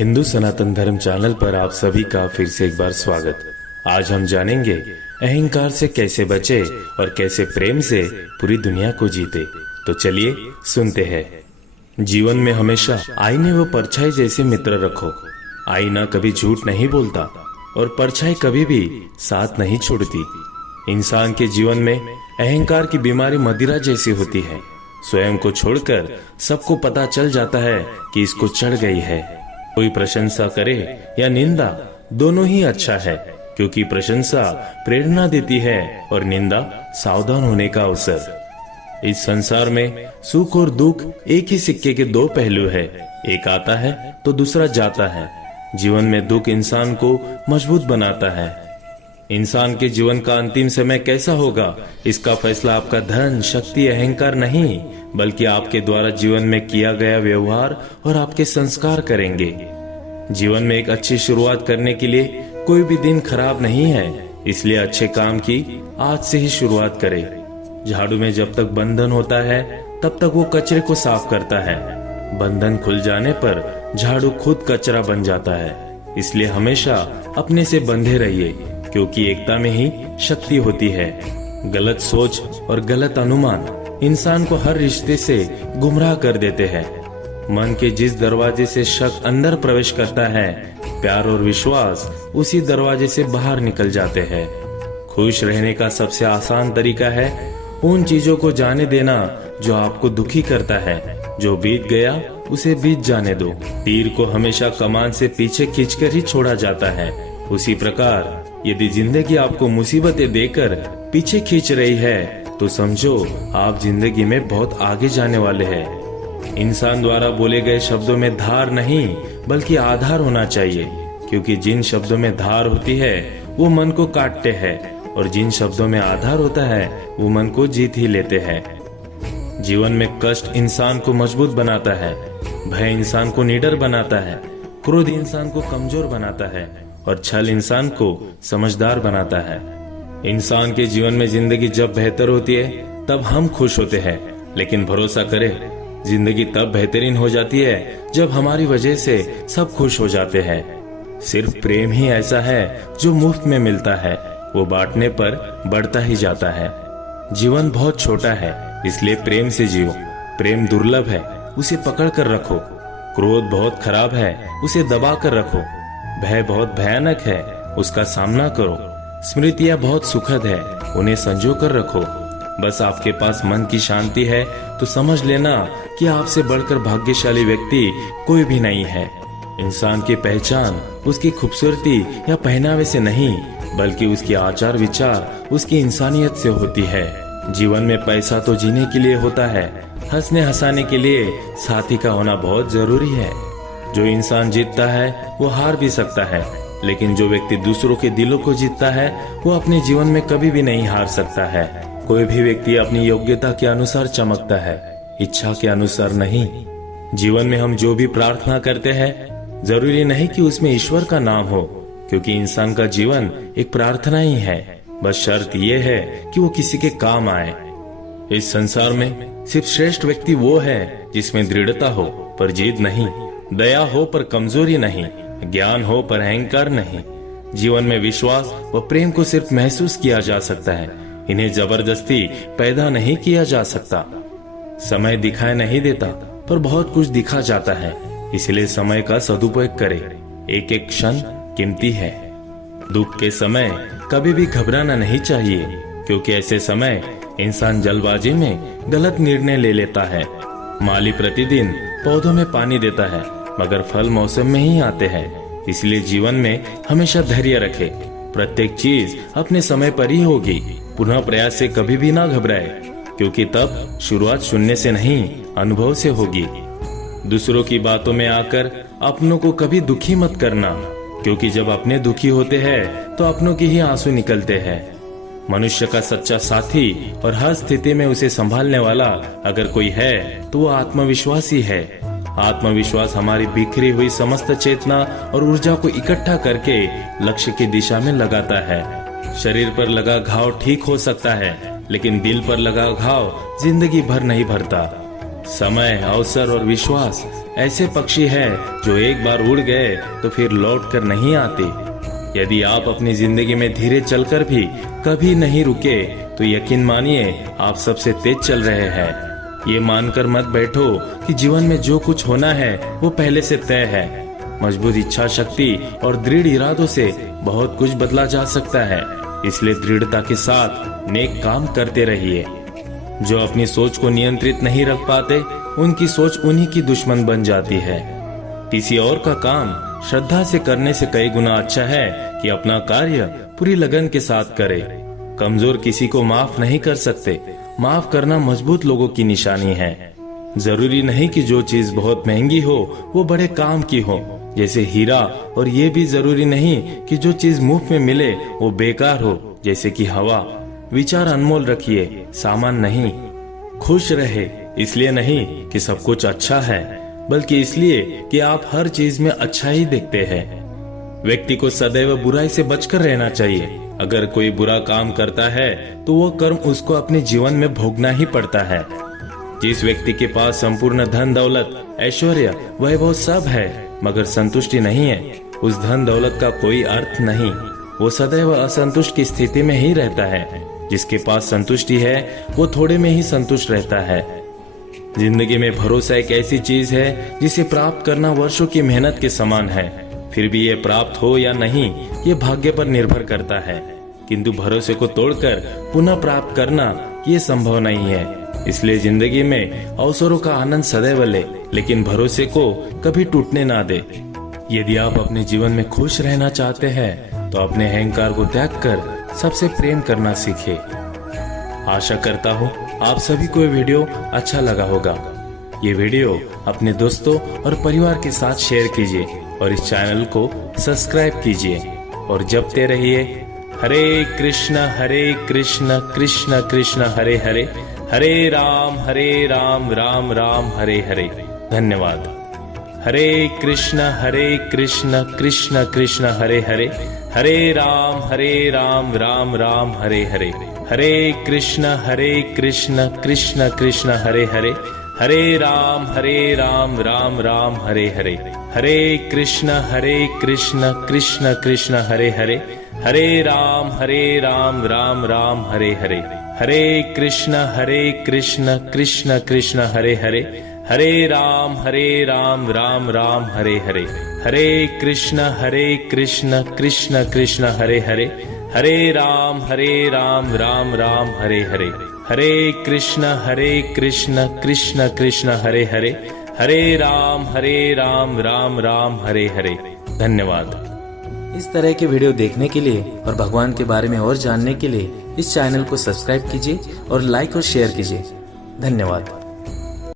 हिंदू सनातन धर्म चैनल पर आप सभी का फिर से एक बार स्वागत। आज हम जानेंगे अहंकार से कैसे बचे और कैसे प्रेम से पूरी दुनिया को जीते। तो चलिए सुनते हैं। जीवन में हमेशा आईने व परछाई जैसे मित्र रखो। आईना कभी झूठ नहीं बोलता और परछाई कभी भी साथ नहीं छोड़ती। इंसान के जीवन में अहंकार की बीमारी मदिरा जैसी होती है। स्वयं को छोड़कर सबको पता चल जाता है कि इसको चढ़ गई है। कोई प्रशंसा करे या निंदा, दोनों ही अच्छा है, क्योंकि प्रशंसा प्रेरणा देती है और निंदा सावधान होने का अवसर। इस संसार में सुख और दुख एक ही सिक्के के दो पहलू है। एक आता है तो दूसरा जाता है। जीवन में दुख इंसान को मजबूत बनाता है। इंसान के जीवन का अंतिम समय कैसा होगा, इसका फैसला आपका धन, शक्ति, अहंकार नहीं, बल्कि आपके द्वारा जीवन में किया गया व्यवहार और आपके संस्कार करेंगे। जीवन में एक अच्छी शुरुआत करने के लिए कोई भी दिन खराब नहीं है, इसलिए अच्छे काम की आज से ही शुरुआत करें। झाड़ू में जब तक बंधन होता है तब तक वो कचरे को साफ करता है। बंधन खुल जाने पर झाड़ू खुद कचरा बन जाता है। इसलिए हमेशा अपने से बंधे रहिए, क्योंकि एकता में ही शक्ति होती है। गलत सोच और गलत अनुमान इंसान को हर रिश्ते से गुमराह कर देते हैं। मन के जिस दरवाजे से शक अंदर प्रवेश करता है, प्यार और विश्वास उसी दरवाजे से बाहर निकल जाते हैं। खुश रहने का सबसे आसान तरीका है उन चीजों को जाने देना जो आपको दुखी करता है। जो बीत गया उसे बीत जाने दो। तीर को हमेशा कमान से पीछे खींचकर ही छोड़ा जाता है। उसी प्रकार यदि जिंदगी आपको मुसीबतें देकर पीछे खींच रही है तो समझो आप जिंदगी में बहुत आगे जाने वाले हैं। इंसान द्वारा बोले गए शब्दों में धार नहीं बल्कि आधार होना चाहिए, क्योंकि जिन शब्दों में धार होती है वो मन को काटते हैं और जिन शब्दों में आधार होता है वो मन को जीत ही लेते हैं। जीवन में कष्ट इंसान को मजबूत बनाता है, भय इंसान को निडर बनाता है, क्रोध इंसान को कमजोर बनाता है और छल इंसान को समझदार बनाता है। इंसान के जीवन में जिंदगी जब बेहतर होती है तब हम खुश होते हैं, लेकिन भरोसा करें जिंदगी तब बेहतरीन हो जाती है जब हमारी वजह से सब खुश हो जाते हैं। सिर्फ प्रेम ही ऐसा है जो मुफ्त में मिलता है, वो बांटने पर बढ़ता ही जाता है। जीवन बहुत छोटा है, इसलिए प्रेम से जियो। प्रेम दुर्लभ है, उसे पकड़ कर रखो। क्रोध बहुत खराब है, उसे दबा कर रखो। भय बहुत भयानक है, उसका सामना करो। स्मृतियां बहुत सुखद है, उन्हें संजो कर रखो। बस आपके पास मन की शांति है तो समझ लेना कि आपसे बढ़कर भाग्यशाली व्यक्ति कोई भी नहीं है। इंसान की पहचान उसकी खूबसूरती या पहनावे से नहीं, बल्कि उसकी आचार विचार, उसकी इंसानियत से होती है। जीवन में पैसा तो जीने के लिए होता है, हंसने हंसाने के लिए साथी का होना बहुत जरूरी है। जो इंसान जीतता है वो हार भी सकता है, लेकिन जो व्यक्ति दूसरों के दिलों को जीतता है वो अपने जीवन में कभी भी नहीं हार सकता है। कोई भी व्यक्ति अपनी योग्यता के अनुसार चमकता है, इच्छा के अनुसार नहीं। जीवन में हम जो भी प्रार्थना करते हैं जरूरी नहीं कि उसमें ईश्वर का नाम हो, क्योंकि इंसान का जीवन एक प्रार्थना ही है। बस शर्त यह है कि वो किसी के काम आए। इस संसार में सिर्फ श्रेष्ठ व्यक्ति वो है जिसमें दृढ़ता हो पर जीत नहीं, दया हो पर कमजोरी नहीं, ज्ञान हो पर अहंकार नहीं। जीवन में विश्वास व प्रेम को सिर्फ महसूस किया जा सकता है, इन्हें जबरदस्ती पैदा नहीं किया जा सकता। समय दिखाई नहीं देता पर बहुत कुछ दिखा जाता है, इसलिए समय का सदुपयोग करें। एक एक क्षण कीमती है। दुख के समय कभी भी घबराना नहीं चाहिए, क्योंकि ऐसे समय इंसान जल्दबाजी में गलत निर्णय ले लेता है। माली प्रतिदिन पौधों में पानी देता है, मगर फल मौसम में ही आते हैं। इसलिए जीवन में हमेशा धैर्य रखे। प्रत्येक चीज अपने समय पर ही होगी। पुनः प्रयास से कभी भी ना घबराए, क्योंकि तब शुरुआत शून्य से नहीं अनुभव से होगी। दूसरों की बातों में आकर अपनों को कभी दुखी मत करना, क्योंकि जब अपने दुखी होते हैं तो अपनों के ही आंसू निकलते हैं। मनुष्य का सच्चा साथी और हर स्थिति में उसे संभालने वाला अगर कोई है तो वो आत्मविश्वासी है। आत्मविश्वास हमारी बिखरी हुई समस्त चेतना और ऊर्जा को इकट्ठा करके लक्ष्य की दिशा में लगाता है। शरीर पर लगा घाव ठीक हो सकता है, लेकिन दिल पर लगा घाव जिंदगी भर नहीं भरता। समय, अवसर और विश्वास ऐसे पक्षी हैं जो एक बार उड़ गए तो फिर लौट कर नहीं आते। यदि आप अपनी जिंदगी में धीरे चलकर भी कभी नहीं रुके तो यकीन मानिए आप सबसे तेज चल रहे हैं। ये मानकर मत बैठो कि जीवन में जो कुछ होना है वो पहले से तय है। मजबूत इच्छा शक्ति और दृढ़ इरादों से बहुत कुछ बदला जा सकता है, इसलिए दृढ़ता के साथ नेक काम करते रहिए। जो अपनी सोच को नियंत्रित नहीं रख पाते उनकी सोच उन्हीं की दुश्मन बन जाती है। किसी और का काम श्रद्धा से करने से कई गुना अच्छा है कि अपना कार्य पूरी लगन के साथ करे। कमजोर किसी को माफ नहीं कर सकते, माफ करना मजबूत लोगों की निशानी है। जरूरी नहीं कि जो चीज बहुत महंगी हो वो बड़े काम की हो, जैसे हीरा, और ये भी जरूरी नहीं कि जो चीज मुफ्त में मिले वो बेकार हो, जैसे कि हवा। विचार अनमोल रखिए, सामान नहीं। खुश रहे इसलिए नहीं कि सब कुछ अच्छा है, बल्कि इसलिए कि आप हर चीज में अच्छा ही देखते हैं। व्यक्ति को सदैव बुराई से बचकर रहना चाहिए। अगर कोई बुरा काम करता है तो वो कर्म उसको अपने जीवन में भोगना ही पड़ता है। जिस व्यक्ति के पास संपूर्ण धन दौलत, ऐश्वर्य, वैभव सब है मगर संतुष्टि नहीं है, उस धन दौलत का कोई अर्थ नहीं। वो सदैव असंतुष्ट की स्थिति में ही रहता है। जिसके पास संतुष्टि है वो थोड़े में ही संतुष्ट रहता है। जिंदगी में भरोसा एक ऐसी चीज है जिसे प्राप्त करना वर्षों की मेहनत के समान है। फिर भी ये प्राप्त हो या नहीं ये भाग्य पर निर्भर करता है, किंतु भरोसे को तोड़कर पुनः प्राप्त करना ये संभव नहीं है। इसलिए जिंदगी में अवसरों का आनंद सदैव ले, लेकिन भरोसे को कभी टूटने ना दे। यदि आप अपने जीवन में खुश रहना चाहते हैं तो अपने अहंकार को त्याग कर सबसे प्रेम करना सीखे। आशा करता हूँ आप सभी को ये वीडियो अच्छा लगा होगा। ये वीडियो अपने दोस्तों और परिवार के साथ शेयर कीजिए और इस चैनल को सब्सक्राइब कीजिए और जपते रहिए हरे कृष्ण कृष्ण कृष्ण हरे हरे, हरे राम राम राम हरे हरे। धन्यवाद। हरे कृष्ण कृष्ण कृष्ण हरे हरे, हरे राम राम राम हरे हरे। हरे कृष्ण कृष्ण कृष्ण हरे हरे, हरे राम राम राम हरे हरे। हरे कृष्ण कृष्ण कृष्ण हरे हरे, हरे राम राम राम हरे हरे। हरे कृष्ण कृष्ण कृष्ण हरे हरे, हरे राम राम राम हरे हरे। हरे कृष्ण कृष्ण कृष्ण हरे हरे, हरे राम राम राम हरे हरे। हरे कृष्ण कृष्ण कृष्ण हरे हरे, हरे राम राम राम हरे हरे। धन्यवाद। इस तरह के वीडियो देखने के लिए और भगवान के बारे में और जानने के लिए इस चैनल को सब्सक्राइब कीजिए और लाइक और शेयर कीजिए। धन्यवाद।